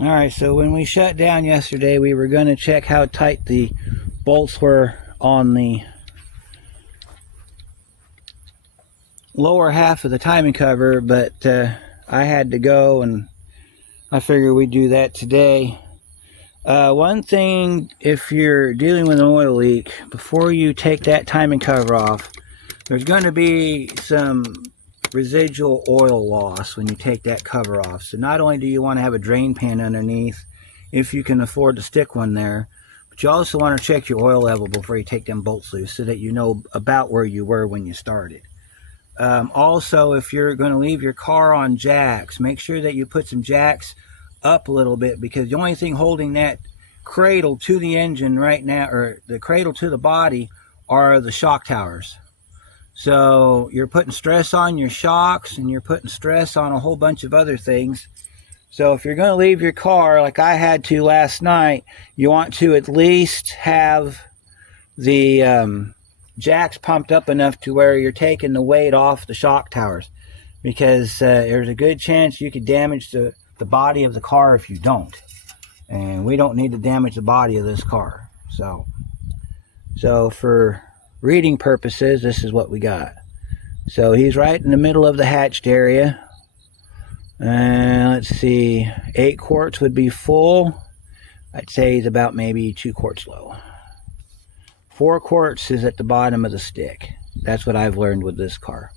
Alright, so when we shut down yesterday, we were going to check how tight the bolts were on the lower half of the timing cover, but I had to go and I figured we'd do that today. One thing, if you're dealing with an oil leak, before you take that timing cover off, there's going to be some residual oil loss when you take that cover off. So not only do you want to have a drain pan underneath, if you can afford to stick one there, but you also want to check your oil level before you take them bolts loose so that you know about where you were when you started. Also, if you're going to leave your car on jacks, make sure that you put some jacks up a little bit, because the only thing holding that cradle to the engine right now, or the cradle to the body, are the shock towers. So you're putting stress on your shocks and you're putting stress on a whole bunch of other things. So if you're going to leave your car like I had to last night, you want to at least have the jacks pumped up enough to where you're taking the weight off the shock towers, because there's a good chance you could damage the body of the car if you don't. And we don't need to damage the body of this car. So for reading purposes, this is what we got. So he's right in the middle of the hatched area. And let's see, 8 quarts would be full. I'd say he's about maybe 2 quarts low. 4 quarts is at the bottom of the stick. That's what I've learned with this car.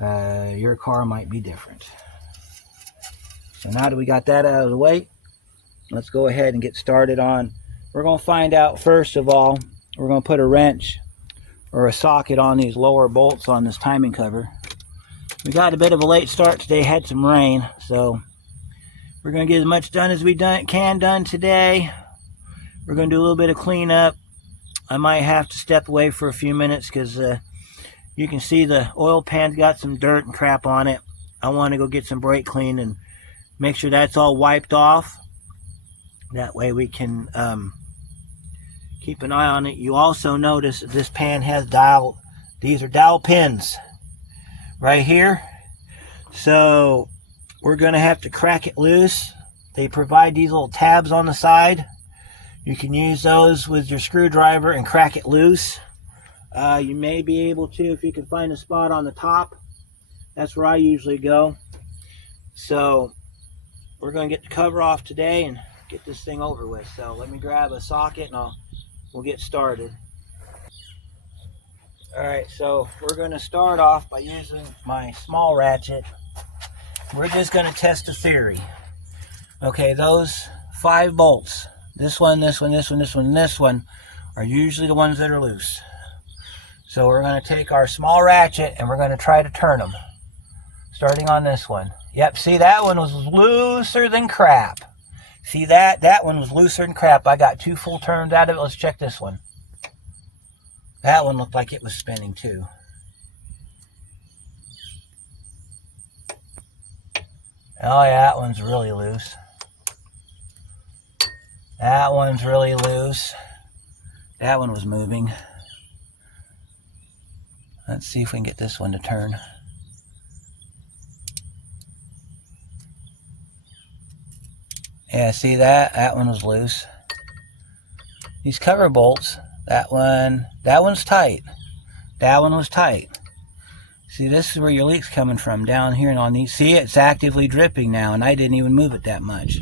Your car might be different. So now that we got that out of the way, let's go ahead and get started on. We're going to find out, first of all, we're going to put a wrench or a socket on these lower bolts on this timing cover. We got a bit of a late start today, had some rain, so we're going to get as much done as we can done today. We're going to do a little bit of cleanup. I might have to step away for a few minutes because you can see the oil pan's got some dirt and crap on it. I want to go get some brake clean and make sure that's all wiped off. That way we can keep an eye on it. You also notice that this pan has these are dowel pins right here. So we're going to have to crack it loose. They provide these little tabs on the side. You can use those with your screwdriver and crack it loose. You may be able to if you can find a spot on the top. That's where I usually go. So we're going to get the cover off today and get this thing over with. So let me grab a socket and we'll get started. Alright, so we're going to start off by using my small ratchet. We're just going to test a theory. Okay, those 5 bolts, this one, this one, this one, this one, and this one, are usually the ones that are loose. So we're going to take our small ratchet and we're going to try to turn them. Starting on this one. Yep, see, that one was looser than crap. See that? That one was looser than crap. I got 2 full turns out of it. Let's check this one. That one looked like it was spinning too. Oh yeah, that one's really loose. That one's really loose. That one was moving. Let's see if we can get this one to turn. Yeah, see that? That one was loose. These cover bolts, that one's tight. That one was tight. See, this is where your leak's coming from, down here and on these. See, it's actively dripping now, and I didn't even move it that much.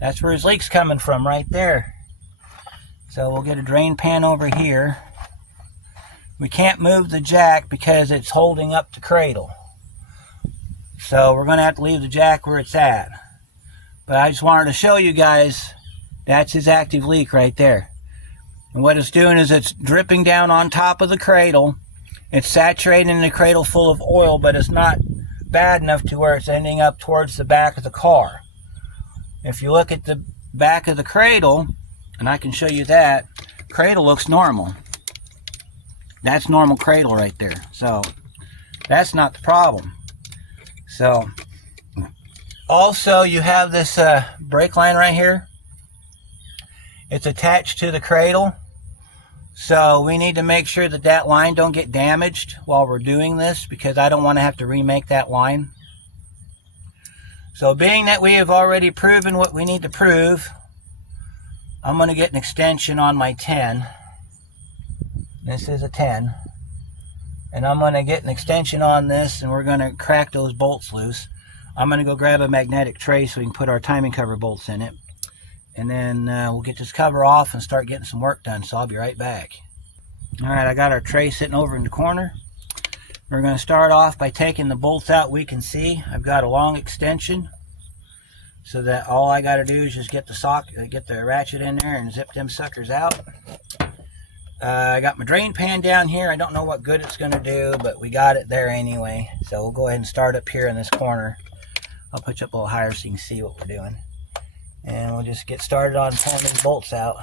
That's where his leak's coming from, right there. So we'll get a drain pan over here. We can't move the jack because it's holding up the cradle. So we're going to have to leave the jack where it's at. But I just wanted to show you guys, that's his active leak right there. And what it's doing is it's dripping down on top of the cradle. It's saturating the cradle full of oil, but it's not bad enough to where it's ending up towards the back of the car. If you look at the back of the cradle, and I can show you that, cradle looks normal. That's normal cradle right there. So that's not the problem. So also you have this brake line right here. It's attached to the cradle. So we need to make sure that that line don't get damaged while we're doing this, because I don't want to have to remake that line. So being that we have already proven what we need to prove, I'm going to get an extension on my 10. This is a 10. And I'm going to get an extension on this, and we're going to crack those bolts loose. I'm going to go grab a magnetic tray so we can put our timing cover bolts in it. And then we'll get this cover off and start getting some work done. So I'll be right back. Alright, I got our tray sitting over in the corner. We're going to start off by taking the bolts out. We can see I've got a long extension, so that all I got to do is just get the ratchet in there and zip them suckers out. I got my drain pan down here. I don't know what good it's going to do, but we got it there anyway. So we'll go ahead and start up here in this corner. I'll put you up a little higher so you can see what we're doing. And we'll just get started on pulling these bolts out.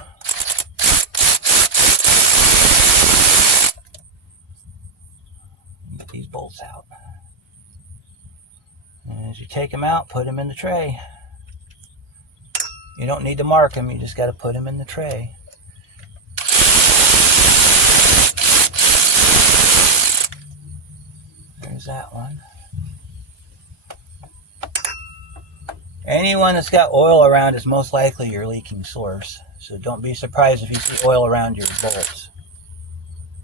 Get these bolts out. And as you take them out, put them in the tray. You don't need to mark them, you just got to put them in the tray. There's that one. Anyone that's got oil around is most likely your leaking source. So don't be surprised if you see oil around your bolts.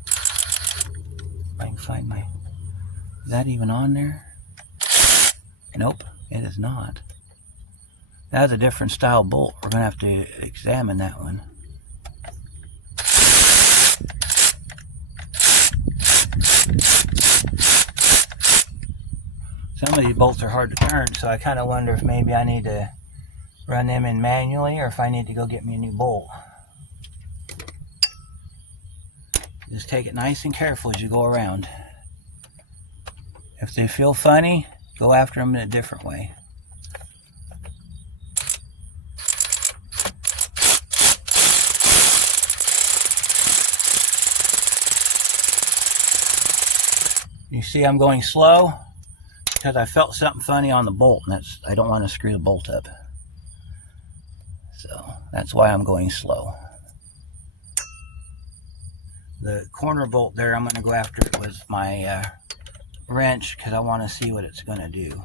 If I can find my... Is that even on there? Nope, it is not. That's a different style bolt. We're going to have to examine that one. Some of these bolts are hard to turn, so I kind of wonder if maybe I need to run them in manually or if I need to go get me a new bolt. Just take it nice and careful as you go around. If they feel funny, go after them in a different way. You see I'm going slow because I felt something funny on the bolt, and I don't want to screw the bolt up. So that's why I'm going slow. The corner bolt there, I'm going to go after it with my wrench because I want to see what it's going to do.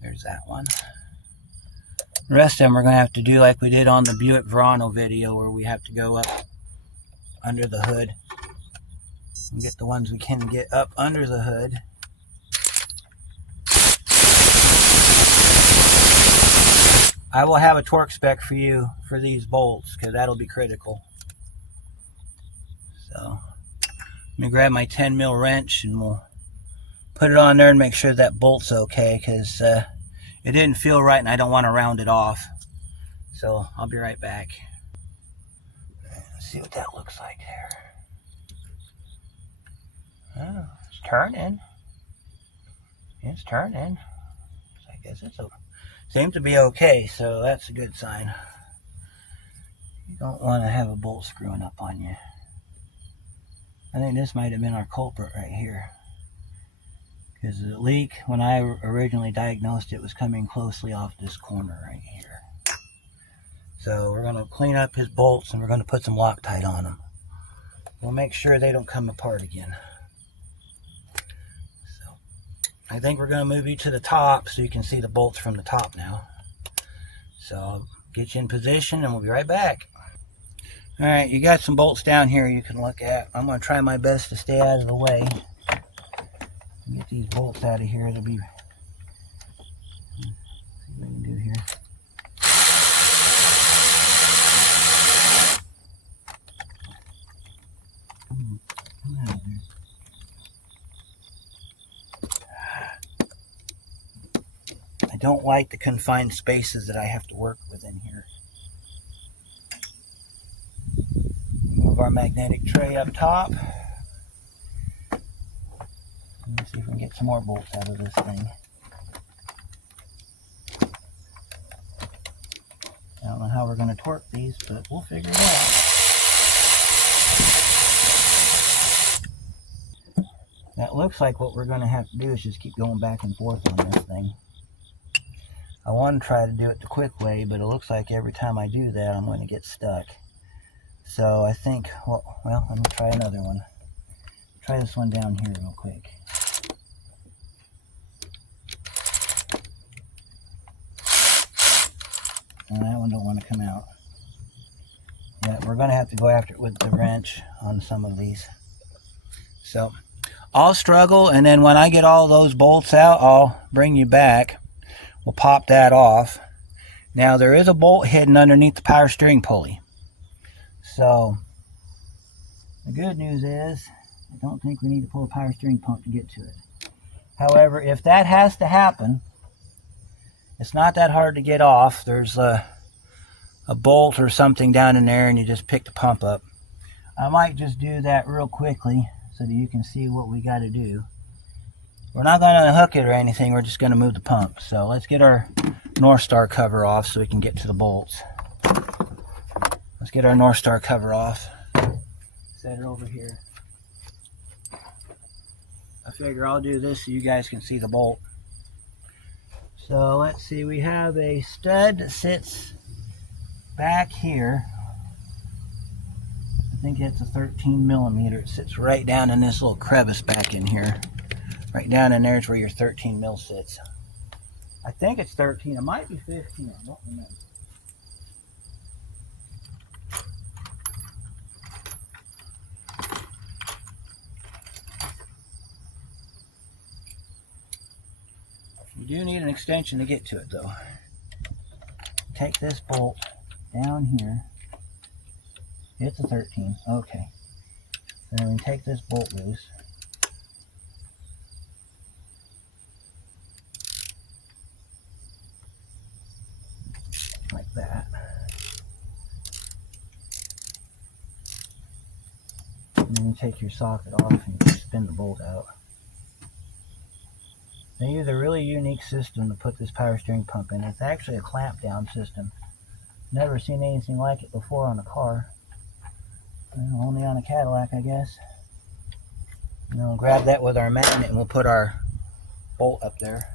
There's that one. The rest of them we're going to have to do like we did on the Buick Verano video, where we have to go up under the hood and get the ones we can get up under the hood. I will have a torque spec for you for these bolts because that'll be critical. So let me grab my 10 mil wrench and we'll put it on there and make sure that bolt's okay, because it didn't feel right and I don't want to round it off. So I'll be right back. Let's see what that looks like there. Oh, it's turning. It's turning. I guess it's okay. Seems to be okay, so that's a good sign. You don't want to have a bolt screwing up on you. I think this might have been our culprit right here. Because the leak, when I originally diagnosed it, was coming closely off this corner right here. So we're going to clean up his bolts and we're going to put some Loctite on them. We'll make sure they don't come apart again. So I think we're going to move you to the top so you can see the bolts from the top now. So I'll get you in position and we'll be right back. Alright, you got some bolts down here you can look at. I'm going to try my best to stay out of the way. Get these bolts out of here. It'll be... See what we can do here. I don't like the confined spaces that I have to work with in here. Move our magnetic tray up top. Let's see if we can get some more bolts out of this thing. I don't know how we're going to torque these, but we'll figure it out. That looks like what we're going to have to do is just keep going back and forth on this thing. I want to try to do it the quick way, but it looks like every time I do that, I'm going to get stuck. So I think, well, let me try another one. Try this one down here real quick. And that one don't want to come out. Yeah, we're going to have to go after it with the wrench on some of these. So I'll struggle, and then when I get all those bolts out, I'll bring you back. We'll pop that off. Now there is a bolt hidden underneath the power steering pulley. So the good news is I don't think we need to pull a power steering pump to get to it. However, if that has to happen, it's not that hard to get off. There's a bolt or something down in there, and you just pick the pump up. I might just do that real quickly so that you can see what we got to do. We're not going to unhook it or anything. We're just going to move the pump. So let's get our North Star cover off so we can get to the bolts. Let's get our North Star cover off. Set it over here. I figure I'll do this so you guys can see the bolt. So let's see, we have a stud that sits back here. I think it's a 13 millimeter. It sits right down in this little crevice back in here. Right down in there is where your 13 mil sits. I think it's 13. It might be 15. I don't remember. You do need an extension to get to it, though. Take this bolt down here. It's a 13. Okay. Then we take this bolt loose. Like that. And then you take your socket off and you spin the bolt out. They use a really unique system to put this power steering pump in. It's actually a clamp down system. Never seen anything like it before on a car. Only on a Cadillac, I guess. And then we'll grab that with our magnet and we'll put our bolt up there.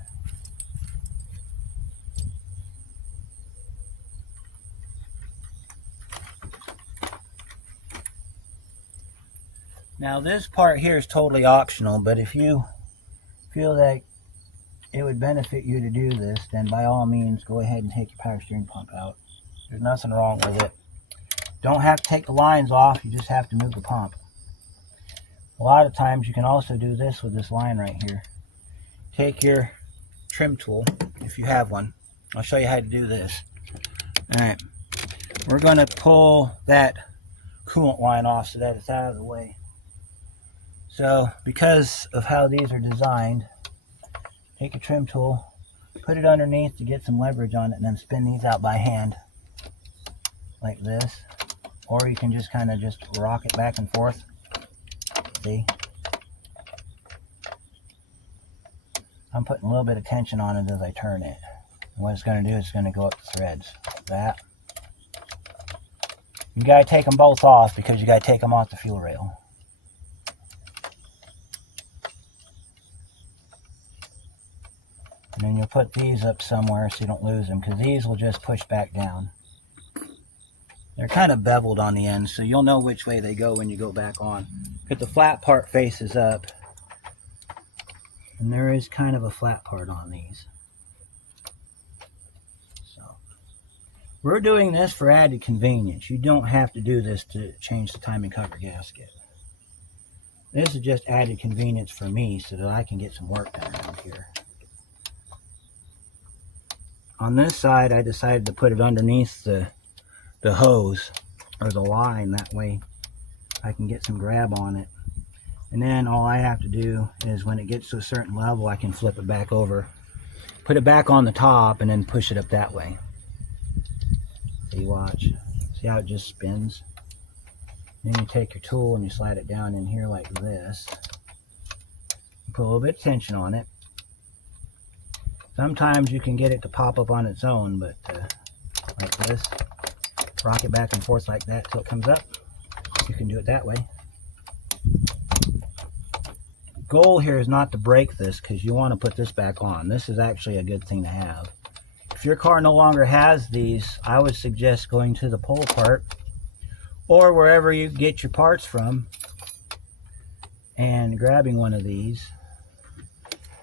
Now this part here is totally optional, but if you feel that it would benefit you to do this, then by all means go ahead and take your power steering pump out. There's nothing wrong with it. Don't have to take the lines off, you just have to move the pump. A lot of times you can also do this with this line right here. Take your trim tool, if you have one. I'll show you how to do this. Alright, we're going to pull that coolant line off so that it's out of the way. So, because of how these are designed, take a trim tool, put it underneath to get some leverage on it, and then spin these out by hand, like this. Or you can just kind of just rock it back and forth. See? I'm putting a little bit of tension on it as I turn it. And what it's going to do is it's going to go up the threads, like that. You got to take them both off because you got to take them off the fuel rail. And then you'll put these up somewhere so you don't lose them, because these will just push back down. They're kind of beveled on the end, so you'll know which way they go when you go back on. Because the flat part faces up. And there is kind of a flat part on these. So, we're doing this for added convenience. You don't have to do this to change the timing cover gasket. This is just added convenience for me so that I can get some work done around here. On this side, I decided to put it underneath the hose or the line. That way I can get some grab on it. And then all I have to do is when it gets to a certain level, I can flip it back over, put it back on the top, and then push it up that way. See, watch. See how it just spins? Then you take your tool and you slide it down in here like this. Put a little bit of tension on it. Sometimes you can get it to pop up on its own, but like this, rock it back and forth like that till it comes up. You can do it that way. The goal here is not to break this, because you want to put this back on. This is actually a good thing to have. If your car no longer has these, I would suggest going to the pull apart or wherever you get your parts from and grabbing one of these,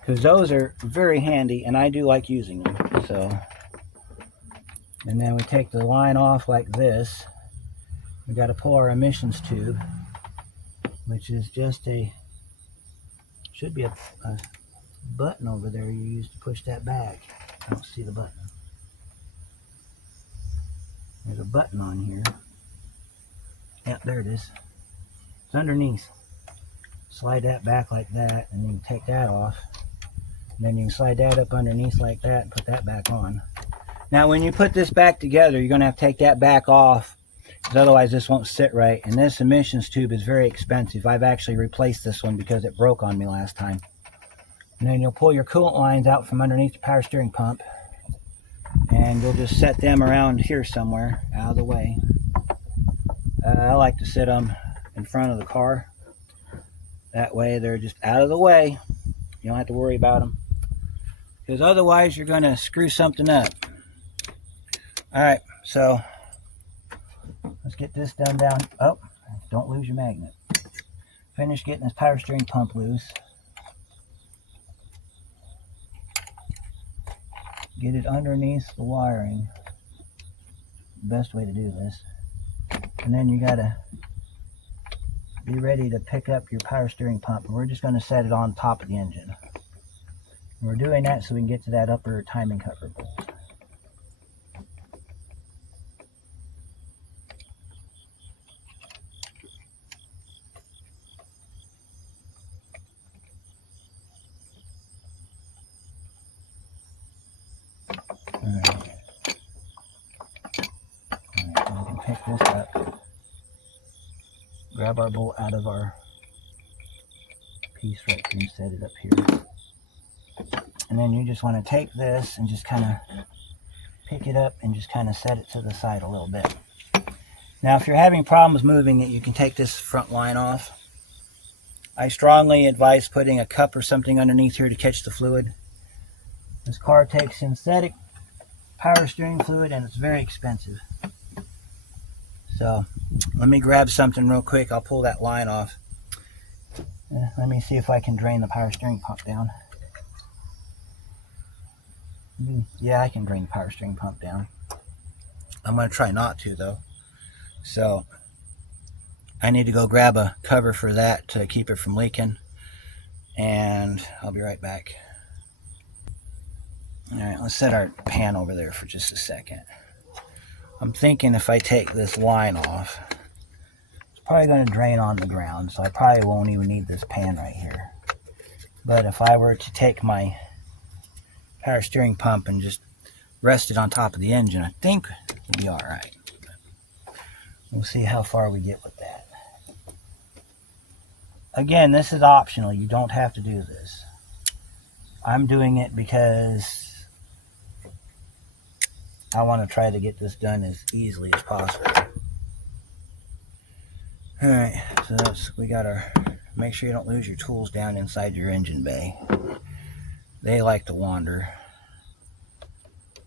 because those are very handy and I do like using them. So, and then we take the line off like this. We got to pull our emissions tube, which is just should be a button over there you use to push that back. I don't see the button. There's a button on here. Yep, there it is. It's underneath. Slide that back like that, and then take that off. And then you can slide that up underneath like that and put that back on. Now when you put this back together, you're going to have to take that back off, because otherwise this won't sit right. And this emissions tube is very expensive. I've actually replaced this one because it broke on me last time. And then you'll pull your coolant lines out from underneath the power steering pump, and you'll just set them around here somewhere out of the way. I like to sit them in front of the car. That way they're just out of the way. You don't have to worry about them, because otherwise you're going to screw something up. Alright, so let's get this done down. Oh, don't lose your magnet. Finish getting this power steering pump loose. Get it underneath the wiring. Best way to do this. And then you gotta be ready to pick up your power steering pump, and we're just going to set it on top of the engine. And we're doing that so we can get to that upper timing cover bolt. Alright, so we can pick this up, grab our bolt out of our piece right here and set it up here. And then you just want to take this and just kind of pick it up and just kind of set it to the side a little bit. Now if you're having problems moving it, you can take this front line off. I strongly advise putting a cup or something underneath here to catch the fluid. This car takes synthetic power steering fluid and it's very expensive. So let me grab something real quick. I'll pull that line off. Let me see if I can drain the power steering pump down. Yeah, I can drain the power steering pump down. I'm going to try not to though. So I need to go grab a cover for that to keep it from leaking, and I'll be right back. Alright, let's set our pan over there for just a second. I'm thinking if I take this line off, it's probably going to drain on the ground, so I probably won't even need this pan right here. But if I were to take my power steering pump and just rest it on top of the engine, I think it'll be alright. We'll see how far we get with that. Again, this is optional. You don't have to do this. I'm doing it because I want to try to get this done as easily as possible. Alright, so we got our, make sure you don't lose your tools down inside your engine bay. They like to wander.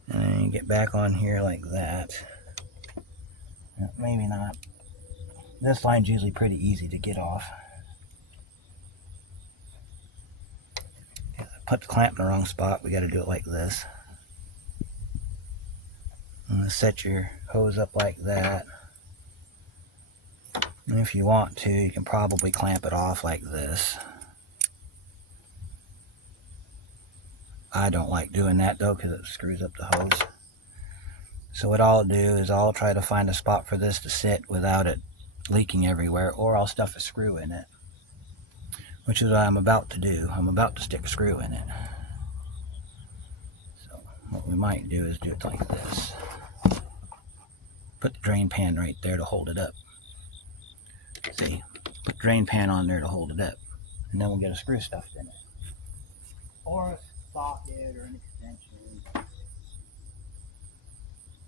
And then you get back on here like that. Maybe not. This line's usually pretty easy to get off. Put the clamp in the wrong spot. We got to do it like this. And set your hose up like that. And if you want to, you can probably clamp it off like this. I don't like doing that though, because it screws up the hose. So what I'll do is I'll try to find a spot for this to sit without it leaking everywhere, or I'll stuff a screw in it, which is what I'm about to do. I'm about to stick a screw in it. So what we might do is do it like this. Put the drain pan right there to hold it up. See, put the drain pan on there to hold it up, and then we'll get a screw stuffed in it, or a socket or an extension,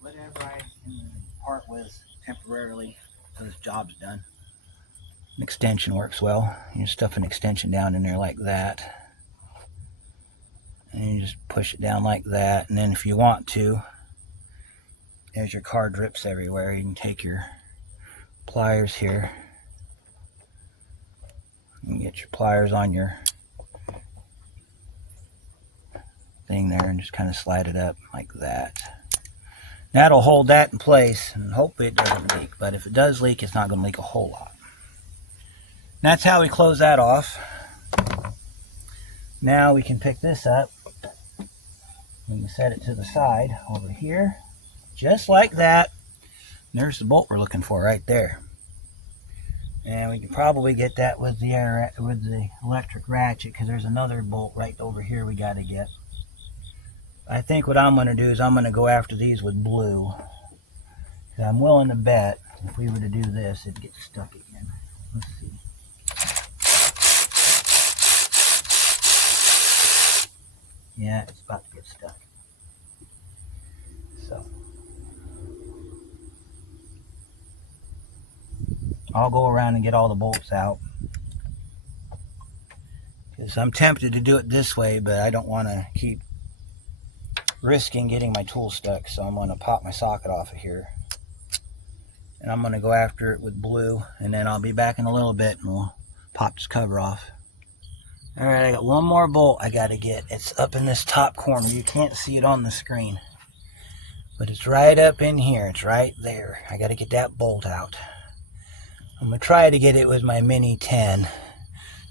whatever I can part with temporarily until this job's done. An extension works well. You stuff an extension down in there like that, and you just push it down like that. And then if you want to, as your car drips everywhere, you can take your pliers here You get your pliers on your thing there and just kind of slide it up like that. That'll hold that in place, and hopefully it doesn't leak. But if it does leak, it's not going to leak a whole lot. And that's how we close that off. Now we can pick this up. We can set it to the side over here, just like that. And there's the bolt we're looking for right there. And we can probably get that with the electric ratchet, because there's another bolt right over here we got to get. I think what I'm going to do is I'm going to go after these with blue. I'm willing to bet if we were to do this, it'd get stuck again. Let's see. Yeah, it's about to get stuck. So I'll go around and get all the bolts out, because I'm tempted to do it this way, but I don't want to keep risking getting my tool stuck. So I'm going to pop my socket off of here, and I'm going to go after it with blue, and then I'll be back in a little bit and we'll pop this cover off. Alright, I got one more bolt I got to get. It's up in this top corner. You can't see it on the screen, but it's right up in here. It's right there. I got to get that bolt out. I'm going to try to get it with my Mini 10,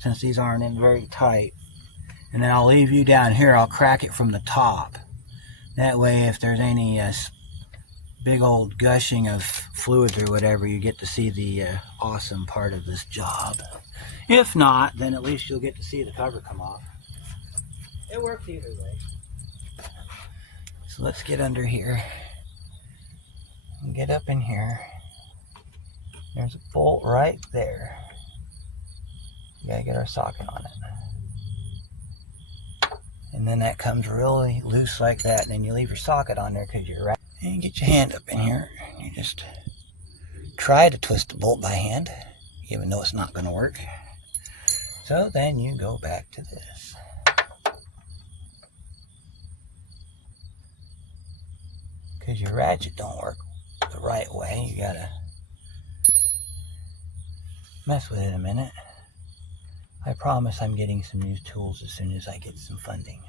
since these aren't in very tight. And then I'll leave you down here. I'll crack it from the top. That way, if there's any big old gushing of fluids or whatever, you get to see the awesome part of this job. If not, then at least you'll get to see the cover come off. It works either way. So let's get under here and get up in here. There's a bolt right there. We gotta get our socket on it. And then that comes really loose like that, and then you leave your socket on there because you're right. And you get your hand up in here, and you just try to twist the bolt by hand, even though it's not going to work. So then you go back to this. Because your ratchet don't work the right way, you gotta mess with it a minute. I promise I'm getting some new tools as soon as I get some funding.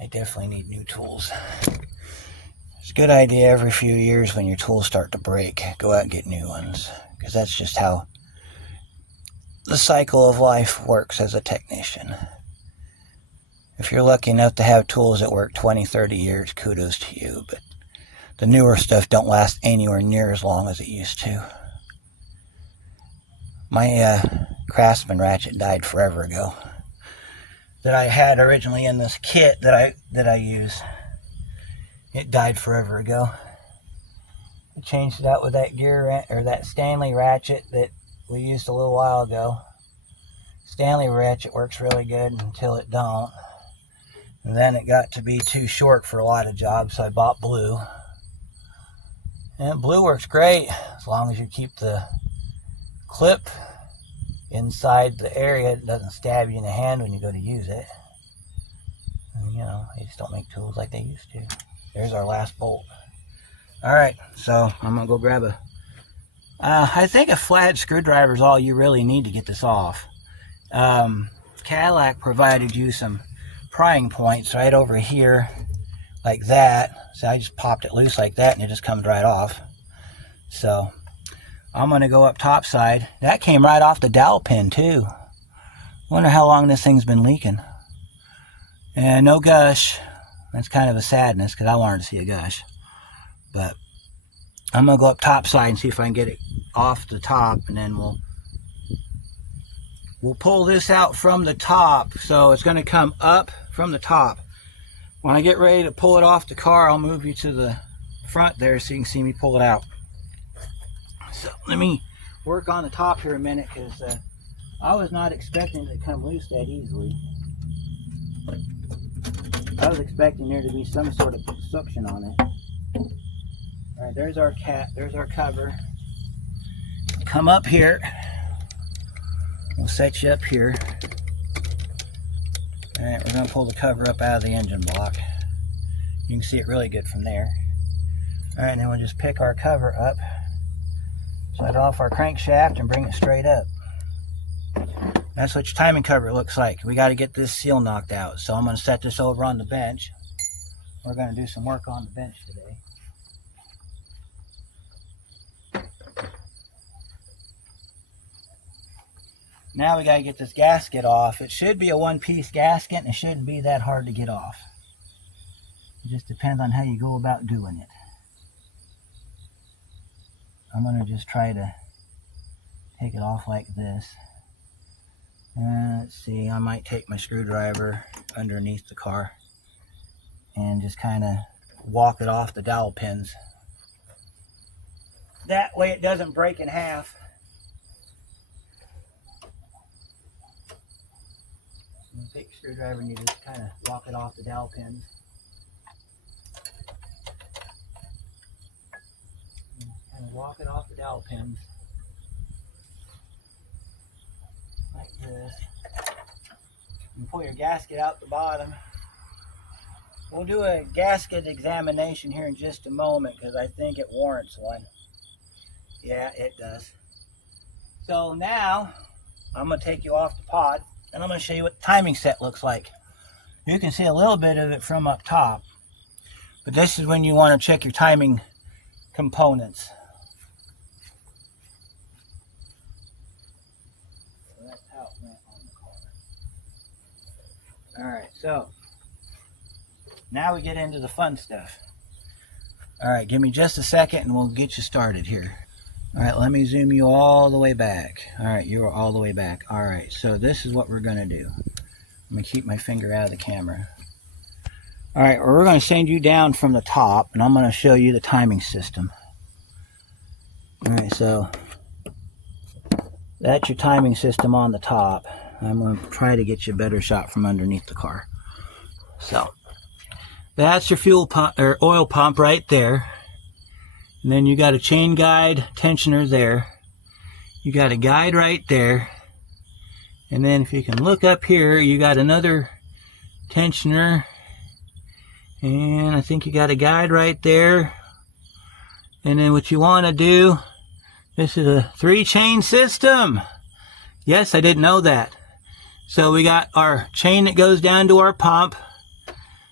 I definitely need new tools. It's a good idea every few years when your tools start to break, go out and get new ones. Because that's just how the cycle of life works as a technician. If you're lucky enough to have tools that work 20, 30 years, kudos to you. But the newer stuff don't last anywhere near as long as it used to. My Craftsman ratchet died forever ago, that I had originally in this kit that I use. It died forever ago. I changed it out with that that Stanley ratchet that we used a little while ago. Stanley ratchet works really good until it don't, and then it got to be too short for a lot of jobs, so I bought blue. And blue works great as long as you keep the clip inside the area. It doesn't stab you in the hand when you go to use it. And, you know, they just don't make tools like they used to. There's our last bolt. Alright, so I'm going to go grab I think a flathead screwdriver is all you really need to get this off. Cadillac provided you some prying points right over here, like that. So I just popped it loose like that, and it just comes right off. So I'm going to go up top side. That came right off the dowel pin too. Wonder how long this thing's been leaking. And no gush. That's kind of a sadness, because I wanted to see a gush. But I'm going to go up top side and see if I can get it off the top, and then we'll pull this out from the top. So it's going to come up from the top. When I get ready to pull it off the car, I'll move you to the front there so you can see me pull it out. So let me work on the top here a minute, because I was not expecting it to come loose that easily. I was expecting there to be some sort of suction on it. Alright, there's our there's our cover. Come up here. We'll set you up here. Alright, we're going to pull the cover up out of the engine block. You can see it really good from there. Alright, then we'll just pick our cover up, slide off our crankshaft, and bring it straight up. That's what your timing cover looks like. We got to get this seal knocked out. So I'm going to set this over on the bench. We're going to do some work on the bench today. Now we got to get this gasket off. It should be a one-piece gasket and it shouldn't be that hard to get off. It just depends on how you go about doing it. I'm going to just try to take it off like this. Let's see, I might take my screwdriver underneath the car and just kind of walk it off the dowel pins. That way it doesn't break in half. You take your screwdriver and you just kind of walk it off the dowel pins. Kind of walk it off the dowel pins. Like this. And pull your gasket out the bottom. We'll do a gasket examination here in just a moment because I think it warrants one. Yeah, it does. So now I'm going to take you off the pod and I'm going to show you what the timing set looks like. You can see a little bit of it from up top, but this is when you want to check your timing components. So that's how it went on the car. Alright, so now we get into the fun stuff. Alright, give me just a second and we'll get you started here. Alright, let me zoom you all the way back. Alright, you are all the way back. Alright, so this is what we're going to do. I'm going to keep my finger out of the camera. Alright, we're going to send you down from the top and I'm going to show you the timing system. Alright, so that's your timing system on the top. I'm going to try to get you a better shot from underneath the car. So that's your fuel pump or oil pump right there. And then you got a chain guide tensioner there. You got a guide right there. And then if you can look up here, you got another tensioner. And I think you got a guide right there. And then what you want to do, this is a 3-chain system. Yes, I didn't know that. So we got our chain that goes down to our pump.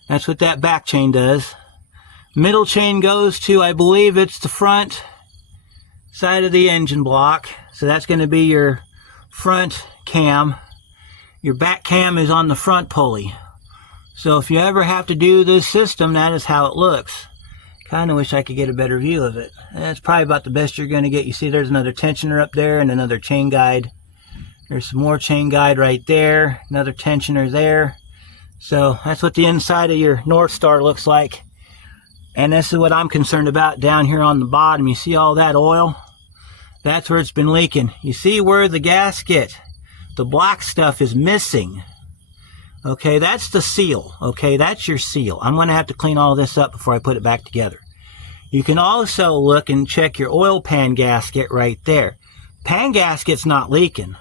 That's what that back chain does. Middle chain goes to, I believe it's the front side of the engine block. So that's going to be your front cam. Your back cam is on the front pulley. So if you ever have to do this system, that is how it looks. Kind of wish I could get a better view of it. That's probably about the best you're going to get. You see there's another tensioner up there and another chain guide. There's some more chain guide right there. Another tensioner there. So that's what the inside of your North Star looks like. And this is what I'm concerned about down here on the bottom. You see all that oil? That's where it's been leaking. You see where the gasket, the black stuff is missing. Okay, that's the seal. Okay, that's your seal. I'm going to have to clean all this up before I put it back together. You can also look and check your oil pan gasket right there. Pan gasket's not leaking.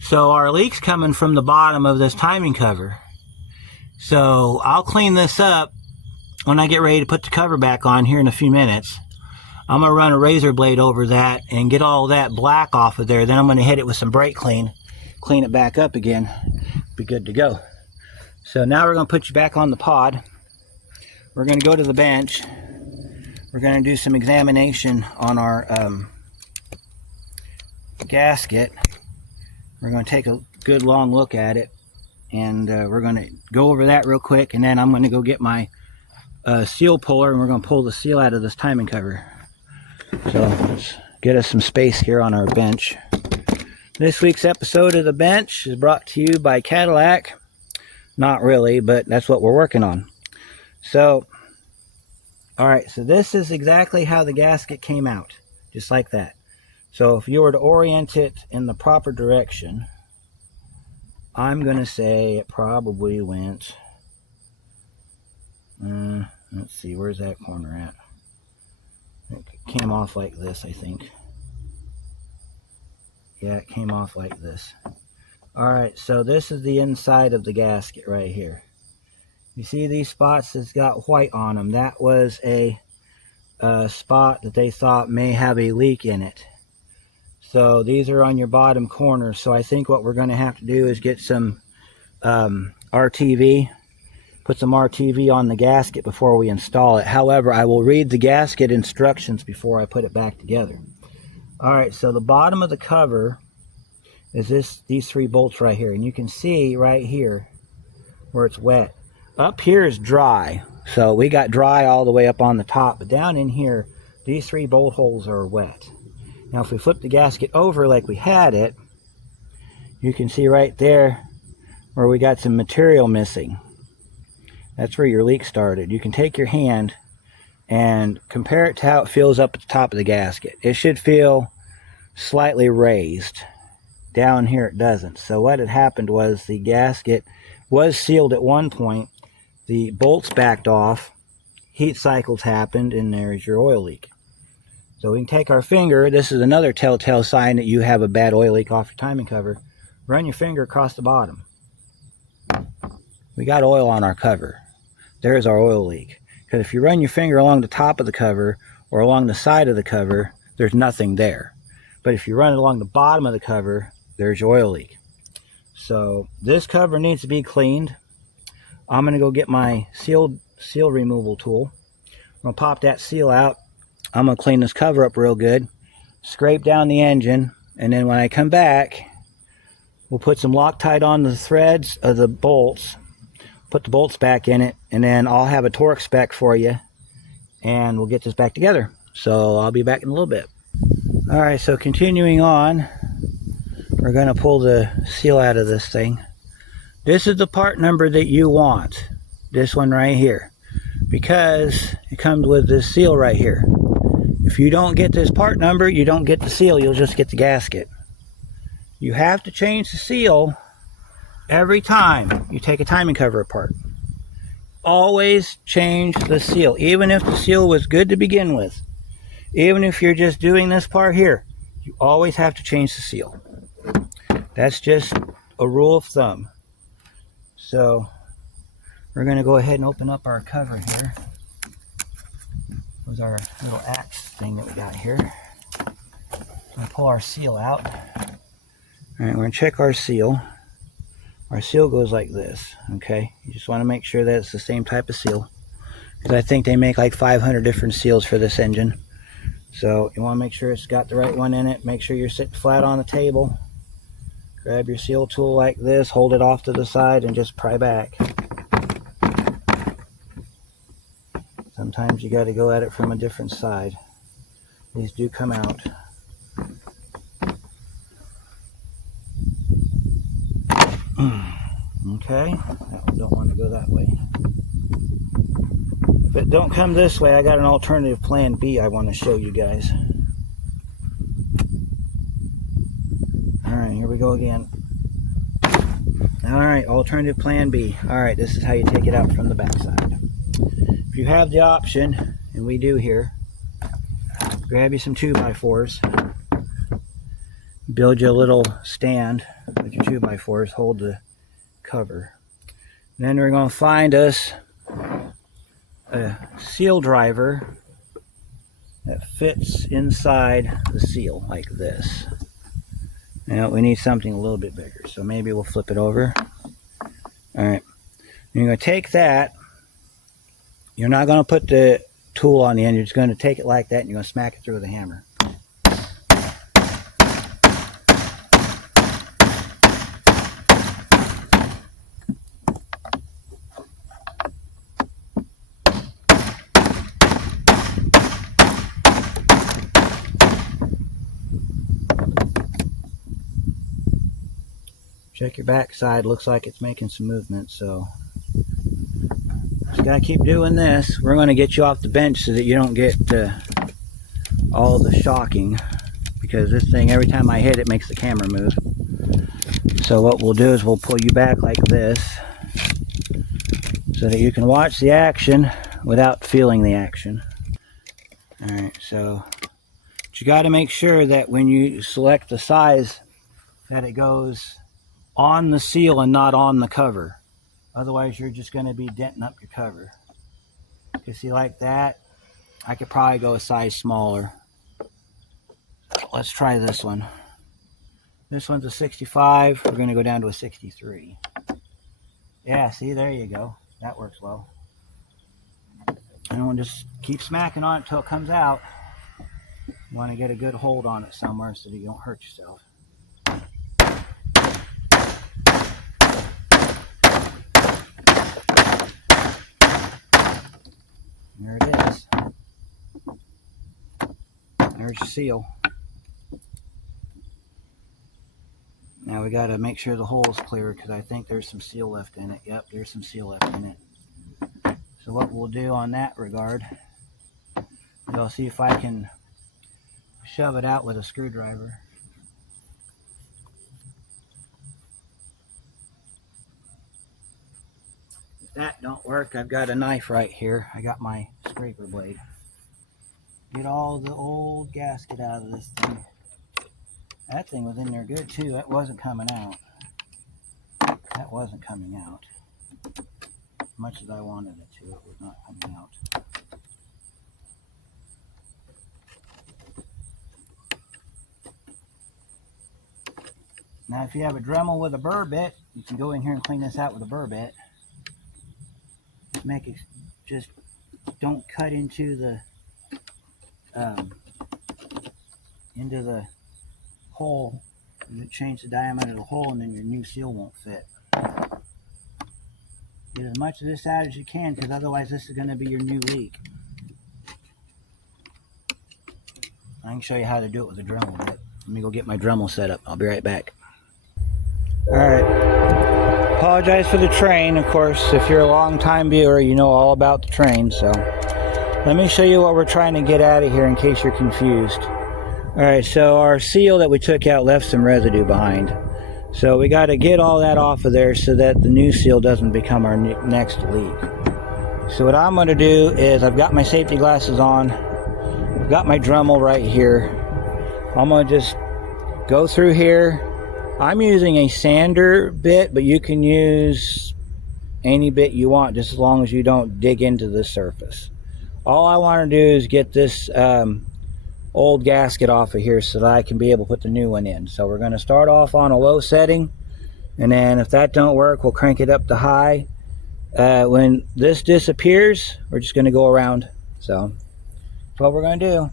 So our leak's coming from the bottom of this timing cover. So I'll clean this up when I get ready to put the cover back on here in a few minutes. I'm going to run a razor blade over that and get all that black off of there. Then I'm going to hit it with some brake clean it back up again. Be good to go. So now we're going to put you back on the pod. We're going to go to the bench. We're going to do some examination on our gasket. We're going to take a good long look at it. And we're going to go over that real quick. And then I'm going to go get my seal puller. And we're going to pull the seal out of this timing cover. So let's get us some space here on our bench. This week's episode of The Bench is brought to you by Cadillac. Not really, but that's what we're working on. So, alright, so this is exactly how the gasket came out. Just like that. So if you were to orient it in the proper direction, I'm going to say it probably went, let's see, where's that corner at? It came off like this, I think. Yeah, it came off like this. Alright, so this is the inside of the gasket right here. You see these spots that's got white on them? That was a spot that they thought may have a leak in it. So these are on your bottom corner. So I think what we're going to have to do is get some RTV, put some RTV on the gasket before we install it. However, I will read the gasket instructions before I put it back together. Alright, so the bottom of the cover is these 3 bolts right here. And you can see right here where it's wet. Up here is dry. So we got dry all the way up on the top. But down in here, these 3 bolt holes are wet. Now if we flip the gasket over like we had it, you can see right there where we got some material missing. That's where your leak started. You can take your hand and compare it to how it feels up at the top of the gasket. It should feel slightly raised. Down here it doesn't. So what had happened was the gasket was sealed at one point. The bolts backed off, heat cycles happened, and there's your oil leak. So we can take our finger. This is another telltale sign that you have a bad oil leak off your timing cover. Run your finger across the bottom. We got oil on our cover. There's our oil leak. Because if you run your finger along the top of the cover or along the side of the cover, there's nothing there. But if you run it along the bottom of the cover, there's your oil leak. So this cover needs to be cleaned. I'm going to go get my seal removal tool. I'm going to pop that seal out. I'm going to clean this cover up real good, scrape down the engine, and then when I come back, we'll put some Loctite on the threads of the bolts, put the bolts back in it, and then I'll have a torque spec for you, and we'll get this back together. So I'll be back in a little bit. Alright, so continuing on, we're going to pull the seal out of this thing. This is the part number that you want, this one right here, because it comes with this seal right here. If you don't get this part number, you don't get the seal, you'll just get the gasket. You have to change the seal every time you take a timing cover apart. Always change the seal, even if the seal was good to begin with. Even if you're just doing this part here, you always have to change the seal. That's just a rule of thumb. So we're going to go ahead and open up our cover here. With our little axe thing that we got here. I'm going to pull our seal out. Alright, we're going to check our seal. Our seal goes like this, okay? You just want to make sure that it's the same type of seal. Because I think they make like 500 different seals for this engine. So you want to make sure it's got the right one in it. Make sure you're sitting flat on the table. Grab your seal tool like this, hold it off to the side, and just pry back. Sometimes you got to go at it from a different side. These do come out. Okay, don't want to go that way. If it don't come this way, I got an alternative plan B I want to show you guys. Alright, here we go again. Alright, alternative plan B. Alright, this is how you take it out from the back side. If you have the option, and we do here, grab you some 2x4s, build you a little stand with your 2x4s, hold the cover. Then we're going to find us a seal driver that fits inside the seal like this. Now we need something a little bit bigger, so maybe we'll flip it over. Alright, you're going to take that. You're not going to put the tool on the end, you're just going to take it like that and you're going to smack it through with a hammer. Check your back side, looks like it's making some movement, so just gotta keep doing this. We're going to get you off the bench so that you don't get all the shocking, because this thing, every time I hit it, makes the camera move. So what we'll do is we'll pull you back like this so that you can watch the action without feeling the action. Alright, so but you got to make sure that when you select the size that it goes on the seal and not on the cover. Otherwise you're just going to be denting up your cover. You see, like that, I could probably go a size smaller. Let's try this one. This one's a 65. We're going to go down to a 63. Yeah, see, there you go. That works well. And we'll just keep smacking on it until it comes out. You want to get a good hold on it somewhere so that you don't hurt yourself. There it is. There's your seal. Now we got to make sure the hole is clear because I think there's some seal left in it. Yep, there's some seal left in it. So what we'll do on that regard is I'll see if I can shove it out with a screwdriver. If that don't work, I've got a knife right here. I got my scraper blade. Get all the old gasket out of this thing. That thing was in there good too. That wasn't coming out. That wasn't coming out. As much as I wanted it to, it was not coming out. Now if you have a Dremel with a burr bit, you can go in here and clean this out with a burr bit. Just make it, just don't cut into the hole. You change the diameter of the hole and then your new seal won't fit. Get as much of this out as you can because otherwise this is going to be your new leak. I can show you how to do it with a Dremel bit. Let me go get my Dremel set up. I'll be right back. Alright. Apologize for the train. Of course, if you're a long-time viewer, you know all about the train. So let me show you what we're trying to get out of here in case you're confused. Alright, so our seal that we took out left some residue behind. So we got to get all that off of there so that the new seal doesn't become our next leak. So what I'm going to do is I've got my safety glasses on. I've got my Dremel right here. I'm going to just go through here. I'm using a sander bit, but you can use any bit you want just as long as you don't dig into the surface. All I want to do is get this old gasket off of here so that I can be able to put the new one in. So we're going to start off on a low setting, and then if that don't work, we'll crank it up to high. When this disappears, we're just going to go around. So that's what we're going to do.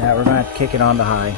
Now we're going to kick it on to high.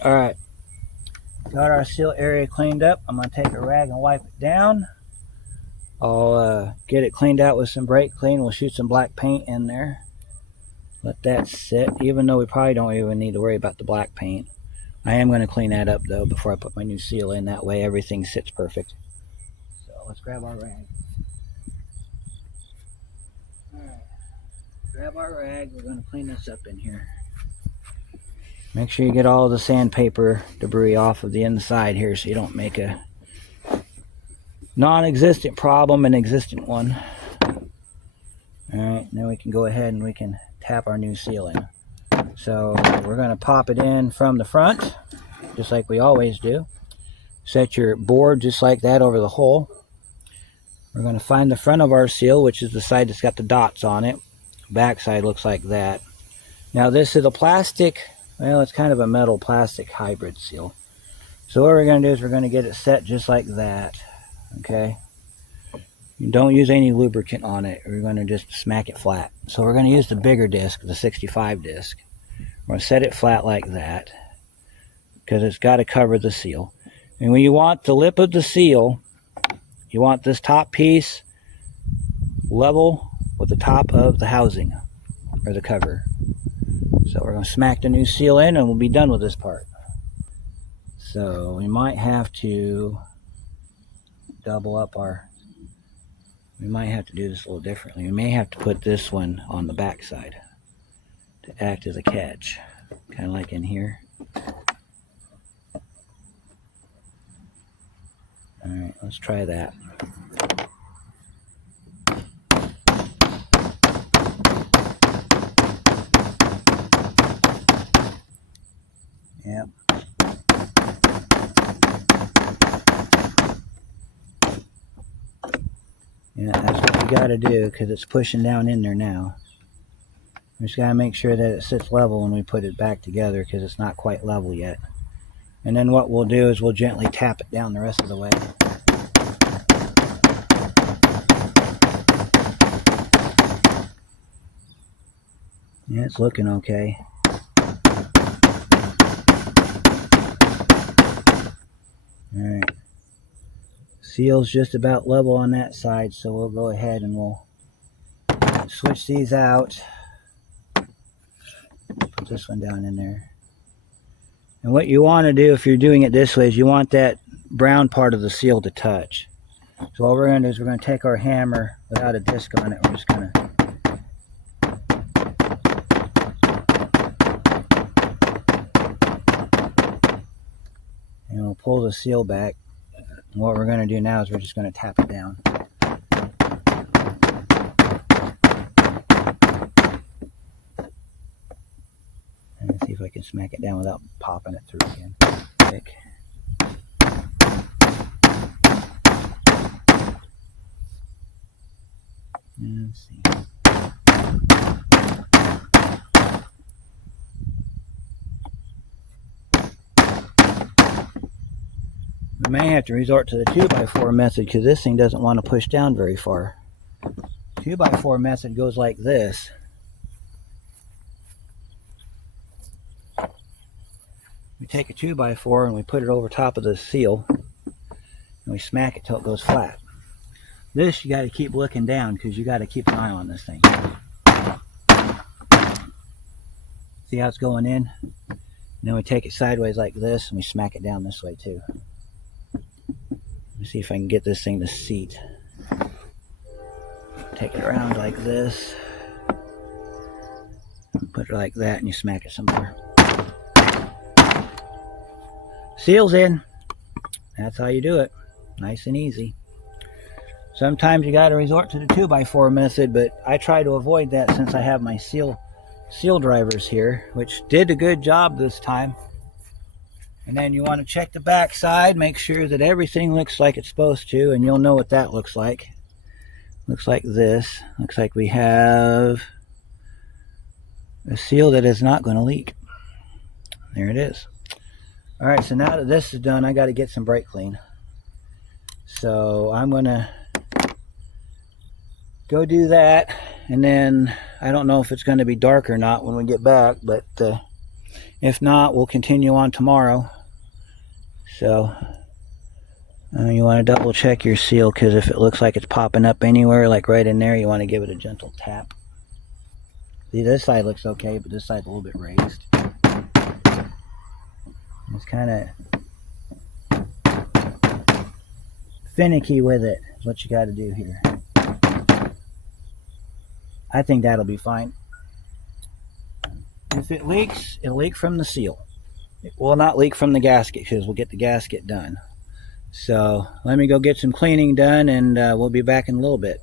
Alright, got our seal area cleaned up. I'm going to take a rag and wipe it down. I'll get it cleaned out with some brake clean. We'll shoot some black paint in there. Let that sit, even though we probably don't even need to worry about the black paint. I am going to clean that up though before I put my new seal in. That way everything sits perfect. So let's grab our rag. Alright, grab our rag. We're going to clean this up in here. Make sure you get all the sandpaper debris off of the inside here so you don't make a non-existent problem an existent one. Alright, now we can go ahead and we can tap our new seal in. So we're going to pop it in from the front, just like we always do. Set your board just like that over the hole. We're going to find the front of our seal, which is the side that's got the dots on it. Back side looks like that. Now this is a plastic, well, it's kind of a metal plastic hybrid seal. So what we're going to do is we're going to get it set just like that. Okay. You don't use any lubricant on it. We're going to just smack it flat. So we're going to use the bigger disc, the 65 disc. We're going to set it flat like that because it's got to cover the seal. And when you want the lip of the seal, you want this top piece level with the top of the housing or the cover. So we're going to smack the new seal in and we'll be done with this part. So we might have to double up we might have to do this a little differently. We may have to put this one on the back side to act as a catch, kind of like in here. All right, let's try that. Yep. Yeah, that's what we got to do because it's pushing down in there now. We just got to make sure that it sits level when we put it back together because it's not quite level yet. And then what we'll do is we'll gently tap it down the rest of the way. Yeah, it's looking okay. Alright. Seal's just about level on that side, so we'll go ahead and we'll switch these out. Put this one down in there. And what you want to do if you're doing it this way is you want that brown part of the seal to touch. So what we're going to do is we're going to take our hammer without a disc on it. We're just going to and we'll pull the seal back. And what we're going to do now is we're just going to tap it down. And see if I can smack it down without popping it through again. Quick. Let's see. We may have to resort to the 2x4 method because this thing doesn't want to push down very far. 2x4 method goes like this. We take a 2x4 and we put it over top of the seal and we smack it till it goes flat. This you got to keep looking down because you got to keep an eye on this thing. See how it's going in? And then we take it sideways like this and we smack it down this way too. Let me see if I can get this thing to seat. Take it around like this. Put it like that and you smack it some more. Seal's in. That's how you do it. Nice and easy. Sometimes you got to resort to the 2x4 method, but I try to avoid that since I have my seal drivers here, which did a good job this time. And then you want to check the back side, make sure that everything looks like it's supposed to, and you'll know what that looks like. Looks like this. Looks like we have a seal that is not going to leak. There it is. Alright, so now that this is done, I got to get some brake clean. So I'm going to go do that, and then I don't know if it's going to be dark or not when we get back, but if not, we'll continue on tomorrow. So you want to double check your seal because if it looks like it's popping up anywhere, like right in there, you want to give it a gentle tap. See, this side looks okay, but this side's a little bit raised. It's kind of finicky with it, is what you got to do here. I think that'll be fine. If it leaks, it'll leak from the seal. It will not leak from the gasket because we'll get the gasket done. So let me go get some cleaning done and we'll be back in a little bit.